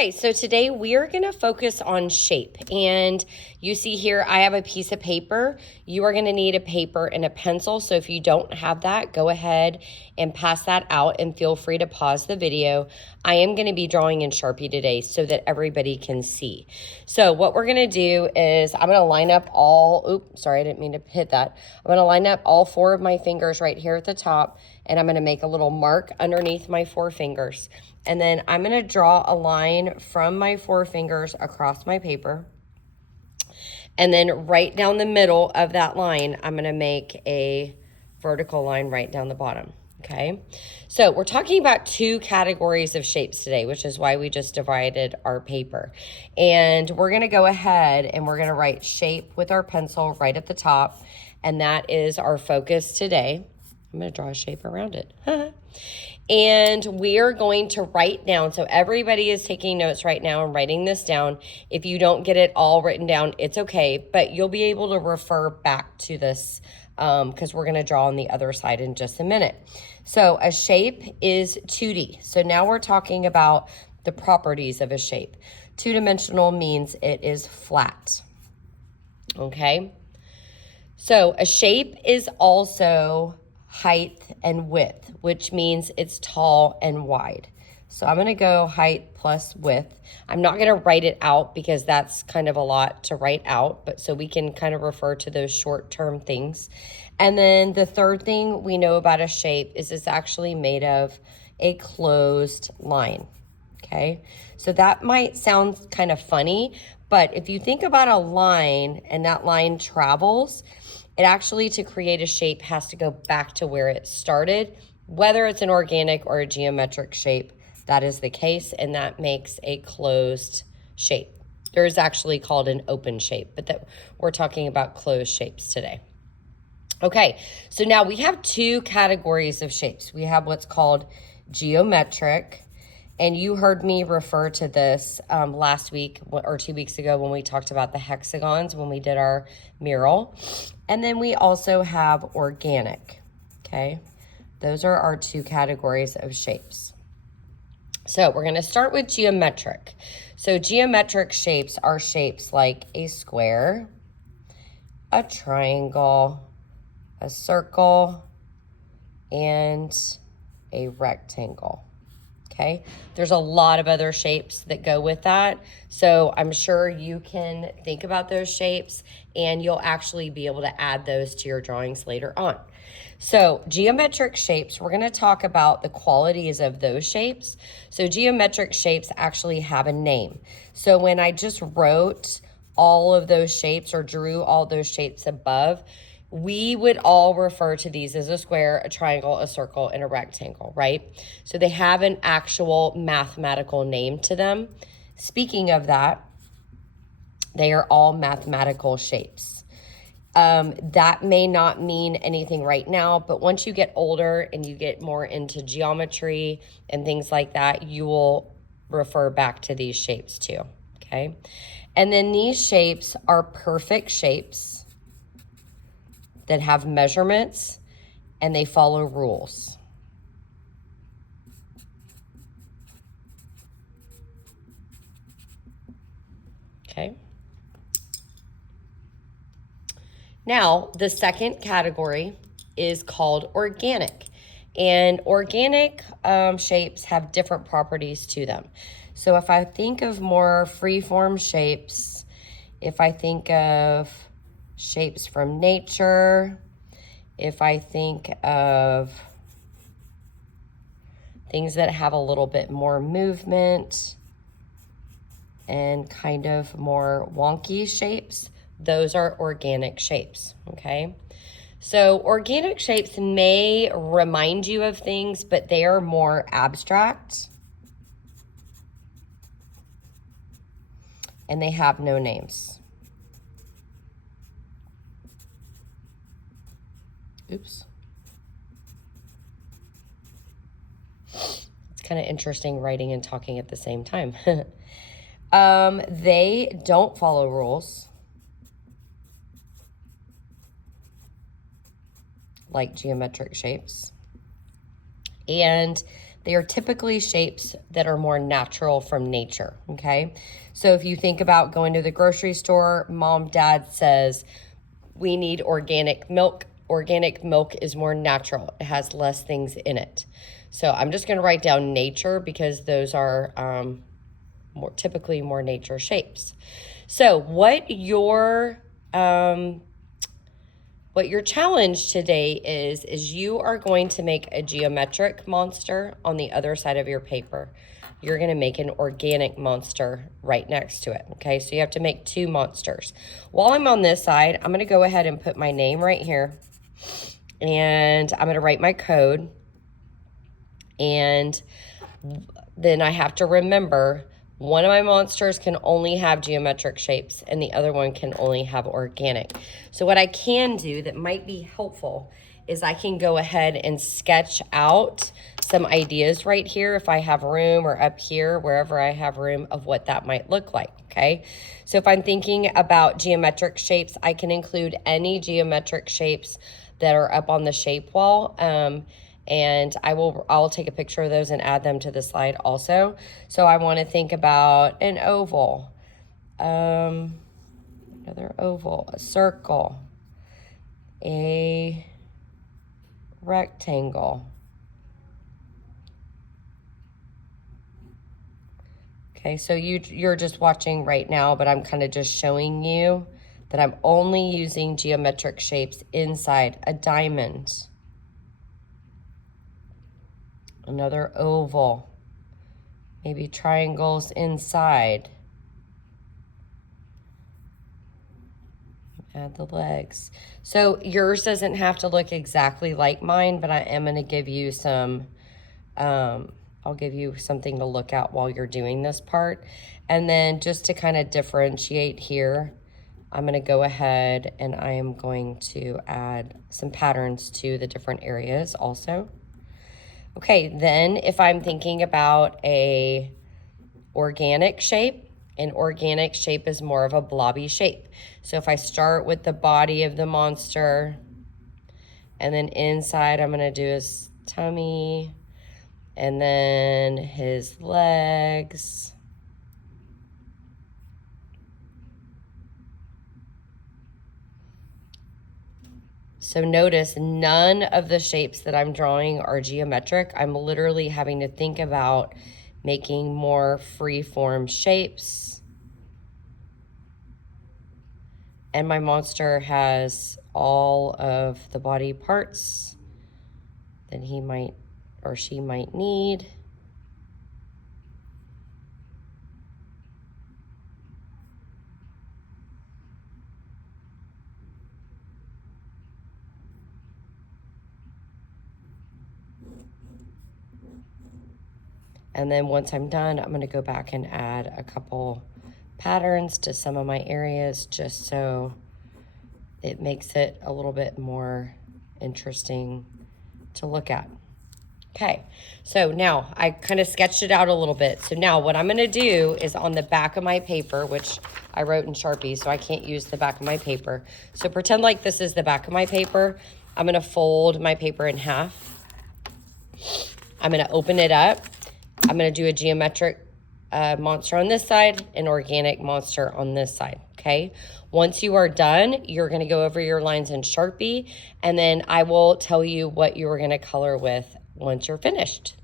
Okay, so today we are going to focus on shape. And you see here, I have a piece of paper. You are going to need a paper and a pencil. So if you don't have that, go ahead and pass that out and feel free to pause the video. I am going to be drawing in Sharpie today so that everybody can see. So what we're going to do is I'm going to line up all, oops, sorry, I didn't mean to hit that. I'm going to line up all 4 of my fingers right here at the top, and I'm going to make a little mark underneath my 4 fingers. And then I'm going to draw a line from my 4 fingers across my paper. And then right down the middle of that line, I'm going to make a vertical line right down the bottom. Okay, so we're talking about 2 categories of shapes today, which is why we just divided our paper. And we're going to go ahead and we're going to write shape with our pencil right at the top. And that is our focus today. I'm going to draw a shape around it. And we are going to write down, so everybody is taking notes right now and writing this down. If you don't get it all written down, it's okay, but you'll be able to refer back to this because we're going to draw on the other side in just a minute. So a shape is 2D. So now we're talking about the properties of a shape. 2-dimensional means it is flat. Okay? So a shape is also height and width, which means it's tall and wide. So I'm going to go height plus width. I'm not going to write it out because that's kind of a lot to write out, but so we can kind of refer to those short-term things. And then the third thing we know about a shape is it's actually made of a closed line. Okay, so that might sound kind of funny, but if you think about a line and that line travels, it actually, to create a shape, has to go back to where it started, whether it's an organic or a geometric shape. That is the case, and that makes a closed shape. There is actually called an open shape, but we're talking about closed shapes today. Okay, so now we have 2 categories of shapes. We have what's called geometric, and you heard me refer to this last week or 2 weeks ago when we talked about the hexagons when we did our mural. And then we also have organic, okay? Those are our 2 categories of shapes. So we're going to start with geometric. So geometric shapes are shapes like a square, a triangle, a circle, and a rectangle. Okay, there's a lot of other shapes that go with that. So I'm sure you can think about those shapes and you'll actually be able to add those to your drawings later on. So geometric shapes, we're going to talk about the qualities of those shapes. So geometric shapes actually have a name. So when I just wrote all of those shapes or drew all those shapes above, we would all refer to these as a square, a triangle, a circle, and a rectangle, right? So they have an actual mathematical name to them. Speaking of that, they are all mathematical shapes. That may not mean anything right now, but once you get older and you get more into geometry and things like that, you will refer back to these shapes too, okay? And then these shapes are perfect shapes that have measurements and they follow rules. Okay. Now, the second category is called organic. And organic shapes have different properties to them. So if I think of more free-form shapes, if I think of shapes from nature, if I think of things that have a little bit more movement and kind of more wonky shapes, those are organic shapes, okay? So organic shapes may remind you of things, but they are more abstract and they have no names. Oops. It's kind of interesting writing and talking at the same time. They don't follow rules like geometric shapes. And they are typically shapes that are more natural from nature, okay? So if you think about going to the grocery store, mom, dad says, we need organic milk. Organic milk is more natural. It has less things in it. So I'm just gonna write down nature because those are typically more nature shapes. So what your challenge today is you are going to make a geometric monster on the other side of your paper. You're going to make an organic monster right next to it, okay? So you have to make 2 monsters. While I'm on this side, I'm going to go ahead and put my name right here, and I'm going to write my code, and then I have to remember one of my monsters can only have geometric shapes and the other one can only have organic. So what I can do that might be helpful is I can go ahead and sketch out some ideas right here if I have room, or up here, wherever I have room, of what that might look like, okay? So if I'm thinking about geometric shapes, I can include any geometric shapes that are up on the shape wall. And I'll take a picture of those and add them to the slide also. So I want to think about an oval, another oval, a circle, a rectangle. Okay, so you're just watching right now, but I'm kind of just showing you that I'm only using geometric shapes inside a diamond. Another oval, maybe triangles inside. Add the legs. So yours doesn't have to look exactly like mine, but I am going to give you some, I'll give you something to look at while you're doing this part. And then just to kind of differentiate here, I'm going to go ahead and I am going to add some patterns to the different areas also. Okay, then if I'm thinking about a organic shape, an organic shape is more of a blobby shape. So if I start with the body of the monster, and then inside I'm gonna do his tummy, and then his legs. So notice none of the shapes that I'm drawing are geometric. I'm literally having to think about making more free-form shapes. And my monster has all of the body parts that he might or she might need. And then once I'm done, I'm going to go back and add a couple patterns to some of my areas just so it makes it a little bit more interesting to look at. Okay, so now I kind of sketched it out a little bit. So now what I'm going to do is on the back of my paper, which I wrote in Sharpie, so I can't use the back of my paper. So pretend like this is the back of my paper. I'm going to fold my paper in half. I'm going to open it up. I'm going to do a geometric monster on this side, an organic monster on this side, okay? Once you are done, you're going to go over your lines in Sharpie, and then I will tell you what you are going to color with once you're finished.